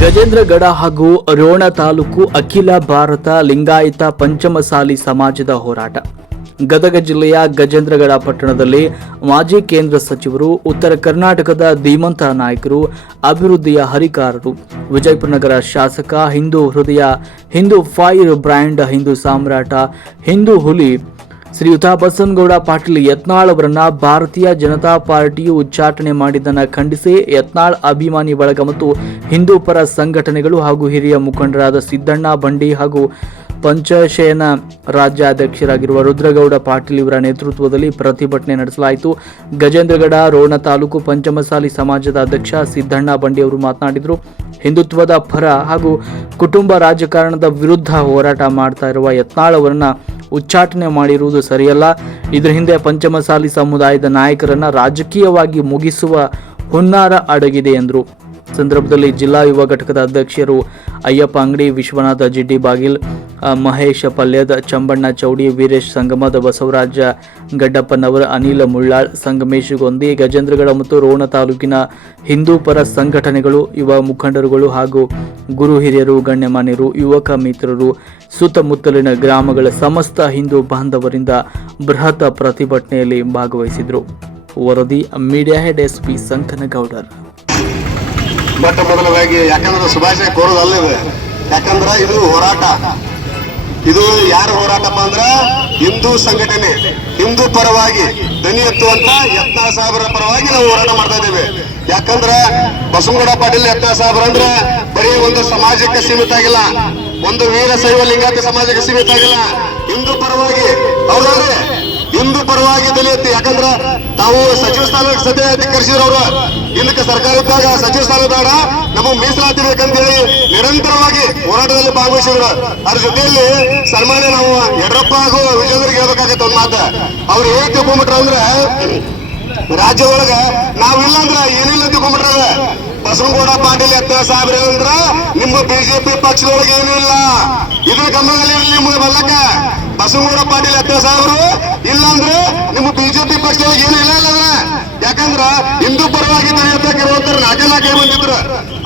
ಗಜೇಂದ್ರಗಡ ಹಾಗೂ ರೋಣ ತಾಲೂಕು ಅಖಿಲ ಭಾರತ ಲಿಂಗಾಯತ ಪಂಚಮಸಾಲಿ ಸಮಾಜದ ಹೋರಾಟ. ಗದಗ ಜಿಲ್ಲೆಯ ಗಜೇಂದ್ರಗಡ ಪಟ್ಟಣದಲ್ಲಿ ಮಾಜಿ ಕೇಂದ್ರ ಸಚಿವರು, ಉತ್ತರ ಕರ್ನಾಟಕದ ಧೀಮಂತ ನಾಯಕರು, ಅಭಿವೃದ್ಧಿಯ ಹರಿಕಾರರು ವಿಜಯಪುರ ನಗರ ಶಾಸಕ, ಹಿಂದೂ ಹೃದಯ, ಹಿಂದೂ ಫೈರ್ ಬ್ರ್ಯಾಂಡ್, ಹಿಂದೂ ಸಾಮ್ರಾಟ, ಹಿಂದೂ ಹುಲಿ ಶ್ರೀಯುತ ಬಸನಗೌಡ ಪಾಟೀಲ್ ಯತ್ನಾಳ್ ಅವರನ್ನ ಭಾರತೀಯ ಜನತಾ ಪಾರ್ಟಿಯು ಉಚ್ಚಾಟನೆ ಮಾಡಿದ್ದನ್ನು ಖಂಡಿಸಿ ಯತ್ನಾಳ್ ಅಭಿಮಾನಿ ಬಳಗ ಮತ್ತು ಹಿಂದೂ ಪರ ಸಂಘಟನೆಗಳು ಹಾಗೂ ಹಿರಿಯ ಮುಖಂಡರಾದ ಸಿದ್ದಣ್ಣ ಬಂಡಿ ಹಾಗೂ ಪಂಚಶಯನ ರಾಜ್ಯಾಧ್ಯಕ್ಷರಾಗಿರುವ ರುದ್ರಗೌಡ ಪಾಟೀಲ್ ಇವರ ನೇತೃತ್ವದಲ್ಲಿ ಪ್ರತಿಭಟನೆ ನಡೆಸಲಾಯಿತು. ಗಜೇಂದ್ರಗಡ, ರೋಣ ತಾಲೂಕು ಪಂಚಮಸಾಲಿ ಸಮಾಜದ ಅಧ್ಯಕ್ಷ ಸಿದ್ದಣ್ಣ ಬಂಡಿ ಅವರು ಮಾತನಾಡಿದರು. ಹಿಂದುತ್ವದ ಪರ ಹಾಗೂ ಕುಟುಂಬ ರಾಜಕಾರಣದ ವಿರುದ್ಧ ಹೋರಾಟ ಮಾಡ್ತಾ ಇರುವ ಯತ್ನಾಳ್ ಅವರನ್ನ ಉಚ್ಚಾಟನೆ ಮಾಡಿರುವುದು ಸರಿಯಲ್ಲ. ಇದರ ಹಿಂದೆ ಪಂಚಮಸಾಲಿ ಸಮುದಾಯದ ನಾಯಕರನ್ನ ರಾಜಕೀಯವಾಗಿ ಮುಗಿಸುವ ಹುನ್ನಾರ ಅಡಗಿದೆ ಎಂದರು. ಸಂದರ್ಭದಲ್ಲಿ ಜಿಲ್ಲಾ ಯುವ ಘಟಕದ ಅಧ್ಯಕ್ಷರು ಅಯ್ಯಪ್ಪ ಅಂಗಡಿ, ವಿಶ್ವನಾಥ ಜಿಡ್ಡಿ ಬಾಗಿಲ್ ಮಹೇಶ ಪಲ್ಯದ ಚಂಬಣ್ಣ ಚೌಡಿ, ವೀರೇಶ್ ಸಂಗಮದ ಬಸವರಾಜ ಗಡ್ಡಪ್ಪನವರ ಅನಿಲ ಮುಳ್ಳಾಳ್ ಸಂಗಮೇಶ್ ಗೊಂದಿ ಗಜೇಂದ್ರಗಡ ಮತ್ತು ರೋಣ ತಾಲೂಕಿನ ಹಿಂದೂ ಪರ ಸಂಘಟನೆಗಳು, ಯುವ ಮುಖಂಡರುಗಳು ಹಾಗೂ ಗುರು ಹಿರಿಯರು, ಗಣ್ಯಮಾನ್ಯರು, ಯುವಕ ಮಿತ್ರರು, ಸುತ್ತಮುತ್ತಲಿನ ಗ್ರಾಮಗಳ ಸಮಸ್ತ ಹಿಂದೂ ಬಾಂಧವರಿಂದ ಬೃಹತ್ ಪ್ರತಿಭಟನೆಯಲ್ಲಿ ಭಾಗವಹಿಸಿದರು. ವರದಿ media head S P Sankanagoudar ಮೊದಲವಾಗಿ ಯಾಕಂದ್ರೆ ಯಾಕಂದ್ರೆ ಇದು ಹೋರಾಟ. ಇದು ಯಾರ ಹೋರಾಟಪ್ಪ ಅಂದ್ರ ಹಿಂದೂ ಸಂಘಟನೆ. ಹಿಂದೂ ಪರವಾಗಿ ದನಿ ಎತ್ತುವಂತ ಯತ್ನ ಸಾಹೇಬರ ಪರವಾಗಿ ನಾವು ಹೋರಾಟ ಮಾಡ್ತಾ ಇದ್ದೇವೆ. ಯಾಕಂದ್ರ ಬಸವಗೌಡ ಪಾಟೀಲ್ ಯತ್ನ ಸಾಹೇಬ್ರ ಅಂದ್ರ ಬರೀ ಒಂದು ಸಮಾಜಕ್ಕೆ ಸೀಮಿತ ಆಗಿಲ್ಲ. ಒಂದು ವೀರ ಶೈವ ಲಿಂಗಾಯತ ಸಮಾಜಕ್ಕೆ ಸೀಮಿತ ಆಗಿಲ್ಲ. ಹಿಂದೂ ಪರವಾಗಿ ಹೌದಲ್ರಿ? ಹಿಂದೂ ಪರವಾಗಿ ದನಿ ಎತ್ತಿ, ಯಾಕಂದ್ರ ತಾವು ಸಚಿವ ಸ್ಥಾನಕ್ಕೆ ಸದ್ಯ ಅಧಿಕರಿಸಿರೋರು ಇದಕ್ಕೆ ಸರ್ಕಾರ ಇದ್ದಾಗ ಸಚಿವ ಸ್ಥಾನ ಬೇಡ. ನಮಗೆ ಮೀಸಲಾತಿ ಬೇಕಂತೇಳಿ ನಿರಂತರವಾಗಿ ಹೋರಾಟದಲ್ಲಿ ಭಾಗವಹಿಸಿದ್ರು ಅದ್ರ ಜೊತೆಯಲ್ಲಿ ಸನ್ಮಾನ್ಯ ನಾವು ಯಡಿಯೂರಪ್ಪ ಹಾಗೂ ವಿಜೇಂದ್ರಿಗೆ ಹೇಳ್ಬೇಕಾಗತ್ತೆ ಒಂದ್ ಮಾತ. ಅವ್ರು ಏನ್ ತಿಳ್ಕೊಂಬಿಟ್ರ ಅಂದ್ರೆ ರಾಜ್ಯ ಒಳಗ ನಾವಿಲ್ಲ ಅಂದ್ರ ಏನಿಲ್ಲ ತಿಳ್ಕೊಂಬಿಟ್ರ ಬಸವನಗೌಡ ಪಾಟೀಲ್ ಎತ್ತ ಸಾಹೇಬ್ರ ಅಂದ್ರ ನಿಮ್ಮ ಬಿಜೆಪಿ ಪಕ್ಷದೊಳಗೆ ಏನೂ ಇಲ್ಲ. ಇದನ್ನ ಗಮನದಲ್ಲಿ ಇರಲಿ ನಿಮ್ಗೆ ಬಲ್ಲಕ ಬಸವನಗೌಡ ಪಾಟೀಲ್ ಎತ್ತ ಸಾಹೇಬ್ರು ಇಲ್ಲ ಅಂದ್ರೆ ನಿಮ್ಮ ಬಿಜೆಪಿ ಪಕ್ಷದೊಳಗೆ ಏನೂ ಇಲ್ಲ ಇಲ್ಲ ಯಾಕಂದ್ರ ಹಿಂದೂ ಪರವಾಗಿ ಇರುವಂತರ ನಾಲ್ಕು ನಾಲ್ಕೇ ಬಂದಿದ್ರು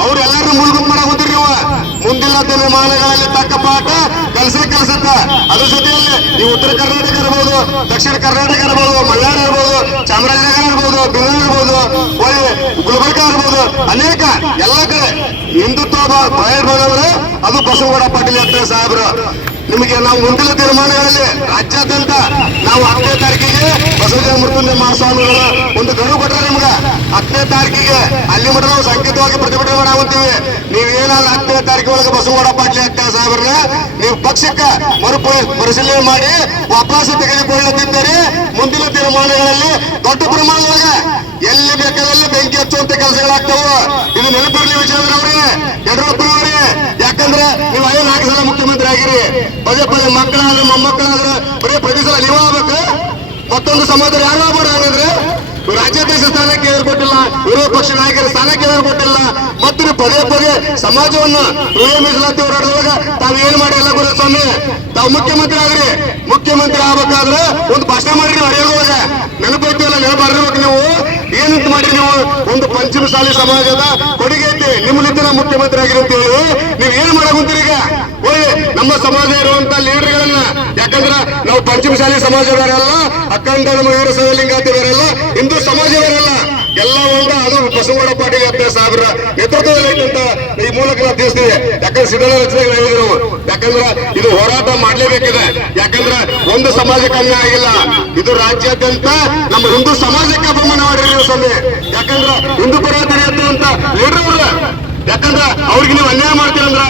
ಅವ್ರು ಎಲ್ಲರೂ ಮುಳುಗು ಮಾಡಕ್ ಹೋದ್ರಿ ಮಾಲೆಗಳಲ್ಲಿ ತಕ್ಕ ಪಾಠ ಕೆಲಸ ಕೆಲಸತ್ತ. ಅದ್ರ ಜೊತೆಯಲ್ಲಿ ಈ ಉತ್ತರ ಕರ್ನಾಟಕ ಇರ್ಬೋದು, ದಕ್ಷಿಣ ಕರ್ನಾಟಕ ಇರ್ಬೋದು, ಮಲೆನಾಡ ಇರ್ಬೋದು, ಚಾಮರಾಜನಗರ ಇರ್ಬೋದು ಬೆಂಗಳೂರು ಇರ್ಬೋದು ಗುಲ್ಬರ್ಗ ಇರ್ಬೋದು, ಅನೇಕ ಎಲ್ಲ ಕಡೆ ಹಿಂದುತ್ವ ಬ- ಅದು ಬಸವಗೌಡ ಪಾಟೀಲ್ ಅಂತ ಸಾಹೇಬ್ರು. ನಿಮಗೆ ನಾವು ಮುಂದಿನ ತೀರ್ಮಾನಗಳಲ್ಲಿ ರಾಜ್ಯಾದ್ಯಂತ ನಾವು ಹತ್ತನೇ ತಾರೀಕಿಗೆ ಬಸವಜನ ಮೃತ್ಯುಂಜಯ ಮಹಾಸ್ವಾಮಿಗಳ ಒಂದು ಗಡುವು ಕೊಟ್ಟರೆ ನಿಮ್ಗೆ ಹತ್ತನೇ ತಾರೀಕಿಗೆ ನಾವು ಸಂಕೇತವಾಗಿ ಪ್ರತಿಭಟನೆ ಮಾಡಾಗುತ್ತೀವಿ ನೀವೇನಾದ್ರೂ ಹತ್ತನೇ ತಾರೀಕು ಒಳಗೆ ಬಸವಗೌಡ ಪಾಟೀಲ್ ಅಂತ ಸಾಹೇಬ್ರನ್ನ ನೀವು ಪಕ್ಷಕ್ಕೆ ಮರು ಪರಿಶೀಲನೆ ಮಾಡಿ, ವಾಪಸ್ ತೆಗೆದುಕೊಳ್ಳುತ್ತಿದ್ದರೆ ಮುಂದಿನ ತೀರ್ಮಾನಗಳಲ್ಲಿ ದೊಡ್ಡ ಪ್ರಮಾಣದೊಳಗೆ ಎಲ್ಲಿ ಬೇಕಾದಲ್ಲಿ ಬೆಂಕಿ ಹಚ್ಚುವಂತ ಕೆಲಸಗಳಾಗ್ತಾವ. ಇದು ನೆನಪಿರಲಿ ವಿಜಯೇಂದ್ರ ಅವರೇ ಯಡಿಯೂರಪ್ಪನವರೇ ಯಾಕಂದ್ರೆ ನೀವು ಐದು ನಾಲ್ಕು ಸಲ ಮುಖ್ಯಮಂತ್ರಿ ಆಗಿರಿ. ಪದೇ ಪದೇ ಮಕ್ಕಳಾದ್ರೆ, ಮೊಮ್ಮಕ್ಕಳಾದ್ರೆ, ಬರೀ ಪ್ರತಿ ಸಲ ನೀವು ಮತ್ತೊಂದು ಸಮಾಜದಲ್ಲಿ ಯಾರು ಹಾಗಾದ್ರೆ? ರಾಜ್ಯಾಧ್ಯಕ್ಷ ಸ್ಥಾನಕ್ಕೆ ಎದುರು ಕೊಟ್ಟಿಲ್ಲ ವಿರೋಧ ಪಕ್ಷ ನಾಯಕರ ಸ್ಥಾನಕ್ಕೆ ಎದುರು ಕೊಟ್ಟಿಲ್ಲ ಮತ್ತು ಪದೇ ಪದೇ ಸಮಾಜವನ್ನ ಹೃದಯ ಮೀಸಲಾತಿ ಹೋರಾಡುವಾಗ ತಾವು ಏನ್ ಮಾಡಿ ಎಲ್ಲ ಗುರುಸ್ವಾಮಿ ತಾವು ಮುಖ್ಯಮಂತ್ರಿ ಆಗ್ರಿ. ಮುಖ್ಯಮಂತ್ರಿ ಆಗ್ಬೇಕಾದ್ರೆ ಒಂದು ಭಾಷಣ ಮಾಡ್ರಿ ಹರಿಯೋದೊಳಗ ನೆನಪೈತಿಲ್ಲ ನೆನಪಾಡಿರ್ಬೇಕು ನೀವು. ಏನಂತ ಮಾಡಿ ನೀವು? ಒಂದು ಪಂಚಮಸಾಲಿ ಸಮಾಜದ ಕೊಡುಗೆ ಐತಿ. ನಿಮ್ಮಲ್ಲಿದ್ದ ನಾವು ಮುಖ್ಯಮಂತ್ರಿ ಆಗಿರಿ ಅಂತ ಹೇಳಿ ನೀವು ಏನ್ ಮಾಡಕುಂತೀರಿ ಈಗ? ಓಯ್, ನಮ್ಮ ಸಮಾಜ ಇರುವಂತ ಲೀಡರ್ಗಳನ್ನ ಯಾಕಂದ್ರ ನಾವು ಪಂಚಮಶಾಲಿ ಸಮಾಜದವರೆಲ್ಲ ಅಖಂಡ ಮಯೂರ ವೀರ ಲಿಂಗಾಯತವರೆಲ್ಲ ಹಿಂದೂ ಸಮಾಜವರೆಲ್ಲ ಎಲ್ಲ ಒಂದ ಅದು ಬಸವಗೌಡ ಪಾಟೀಲ್ ಅಂತ ಸಾಹೇಬ್ರ ನೇತೃತ್ವದಲ್ಲಿ ಐತಂತ ಈ ಮೂಲಕ ನಾವು ತಿಳಿಸ್ತೀವಿ. ಯಾಕಂದ್ರೆ ಸಿದ್ದಣ್ಣ ರಚನೆ ಹೇಳಿದ್ರು ಯಾಕಂದ್ರ ಇದು ಹೋರಾಟ ಮಾಡ್ಲೇಬೇಕಿದೆ. ಯಾಕಂದ್ರ ಒಂದು ಸಮಾಜಕ್ಕೆ ಅನ್ಯ ಆಗಿಲ್ಲ. ಇದು ರಾಜ್ಯಾದ್ಯಂತ ನಮ್ಮ ಹಿಂದೂ ಸಮಾಜಕ್ಕೆ ಅಪಮಾನ ಮಾಡಿರಿ ನೀವು ಸ್ವಾಮಿ ಯಾಕಂದ್ರ ಹಿಂದೂ ಪರ ಅಂತ ಲೀಡರ್ ಯಾಕಂದ್ರ ಅವ್ರಿಗೆ ನೀವು ಅನ್ಯಾಯ ಮಾಡ್ತೀರಂದ್ರ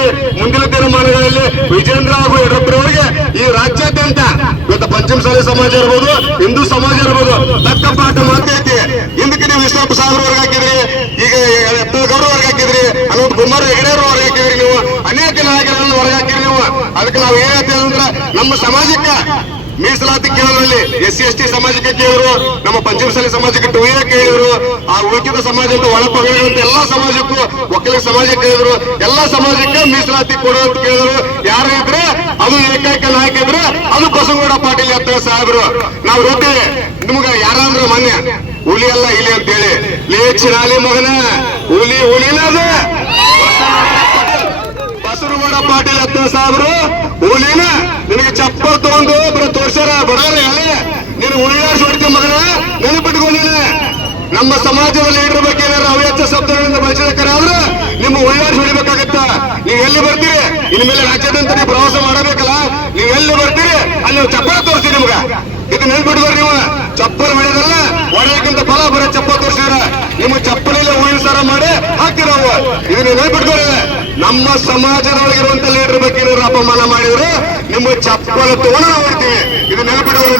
ಸರಿ ಮುಂದಿನ ದಿನಮಾನಗಳಲ್ಲಿ ವಿಜೇಂದ್ರ ಹಾಗೂ ಯಡಿಯೂರಪ್ಪರವರಿಗೆ ಈ ರಾಜ್ಯಾದ್ಯಂತ, ಇವತ್ತು ಪಂಚಮಸಾಲಿ ಸಮಾಜ ಇರ್ಬೋದು, ಹಿಂದೂ ಸಮಾಜ ಇರ್ಬೋದು, ತಕ್ಕ ಪಾಠ ಮಾತೈತಿ ಹಿಂದಕ್ಕೆ ನೀವು ವಿಶ್ವಪ್ಪ ಸಾಗರವರೆಗೆ ವರ್ಗ ಹಾಕಿದ್ರಿ, ಈಗ ಗೌರವ ವರ್ಗ ಹಾಕಿದ್ರಿ ಅನಂತ ಕುಮಾರ್ ಹೆಗಡೆಯವರು ಅವ್ರ ವರ್ಗ ಹಾಕಿದ್ರಿ ನೀವು. ಅನೇಕ ನಾಯಕರನ್ನು ಹೊರಗೆ ಹಾಕಿದ್ರಿ ನೀವು. ಅದಕ್ಕೆ ನಾವು ಏನ್ ಹೇಳ್ತೀವಿ ಅಂದ್ರೆ, ನಮ್ಮ ಸಮಾಜಕ್ಕೆ ಮೀಸಲಾತಿ ಕೇಳೋದ್ರಲ್ಲಿ ಎಸ್ ಸಿ ಎಸ್ ಟಿ ಸಮಾಜಕ್ಕೆ ಕೇಳಿದ್ರು, ನಮ್ಮ ಪಂಚಮಸಾಲಿ ಸಮಾಜಕ್ಕೆ ಟು ಎ ಕೇಳಿದ್ರು, ಆ ಉಳಿಕಿದ ಸಮಾಜದ ಒಳಪಗಳಿರುವಂತ ಎಲ್ಲಾ ಸಮಾಜಕ್ಕೂ ಒಕ್ಕಲಿಗ ಸಮಾಜಕ್ಕೆ ಕೇಳಿದ್ರು, ಎಲ್ಲಾ ಸಮಾಜಕ್ಕೆ ಮೀಸಲಾತಿ ಕೊಡು ಅಂತ ಕೇಳಿದ್ರು. ಯಾರು ಇದ್ರೆ ಅದು ಏಕೈಕ ನಾಯಕ ಇದ್ರೆ ಅದು ಬಸವಗೌಡ ಪಾಟೀಲ್ ಅಂತ ಸಾಹೇಬ್ರು. ನಾವು ಗೊತ್ತೇವೆ ನಿಮ್ಗ ಯಾರಂದ್ರೆ ಮಾನ್ಯ, ಹುಲಿ ಅಲ್ಲ ಇಲಿ ಅಂತ ಹೇಳಿ ಲೇಚಿನಾಲಿ ಮಗನ, ಹುಲಿ ಹುಲಿನ ಅದು. ಪಾಟೀಲ್ ಹತ್ತ ಸಾಹೇಬರು, ಹುಲಿನ ನಿನಗೆ ಚಪ್ಪಲ್ ತಗೊಂಡು ಬರ ನಮ್ಮ ಸಮಾಜದಲ್ಲಿ ಲೀಡರ್ ಬಗ್ಗೆ ಏನಾದ್ರು ಅವ್ಯಾಚ ಶಬ್ದಗಳಿಂದ ಬಳಸಬೇಕಾರೆ ಆದ್ರೆ ನಿಮ್ಮ ಒಳ್ಳೆಯ ಹೊಡಿಬೇಕಾಗತ್ತ. ನೀವು ಎಲ್ಲಿ ಬರ್ತೀರಿ? ಇನ್ ಮೇಲೆ ರಾಜ್ಯಾದ್ಯಂತ ನೀವು ಪ್ರವಾಸ ಮಾಡಬೇಕಲ್ಲ. ನೀವು ಎಲ್ಲಿ ಬರ್ತೀರಿ? ಅಲ್ಲಿ ನಾವು ಚಪ್ಪಲ ತೋರಿಸ್ತೀವಿ ನಿಮ್ಗ. ಇದು ನೆನ್ಬಿಡ್ಬಾರ ನೀವು. ಚಪ್ಪಲ್ ಹೊಡೆದಲ್ಲ ಒಡೆಯಕ್ಕಿಂತ ಫಲ ಬರ ಚಪ್ಪಲ್ ತೋರಿಸಿದ್ರ ನಿಮ್ಮ ಚಪ್ಪಲಿಲ್ಲ ಹೂವಿನ ಸಾರ ಮಾಡಿ ಇದು ನೀವು. ನೆನ್ಪಿಟ್ಕೋರಿ ನಮ್ಮ ಸಮಾಜದೊಳಗಿರುವಂತ ಲೀಡರ್ ಬಗ್ಗೆ ಏನಾದ್ರು ಅಪಮಾನ ಮಾಡಿದ್ರೆ ನಿಮ್ಮ ಚಪ್ಪಲ ತೋಣ ನೋಡ್ತೀವಿ ಇದು ಇದು ನೆನಪಿಟ್ಕೊಳ್ಳಿ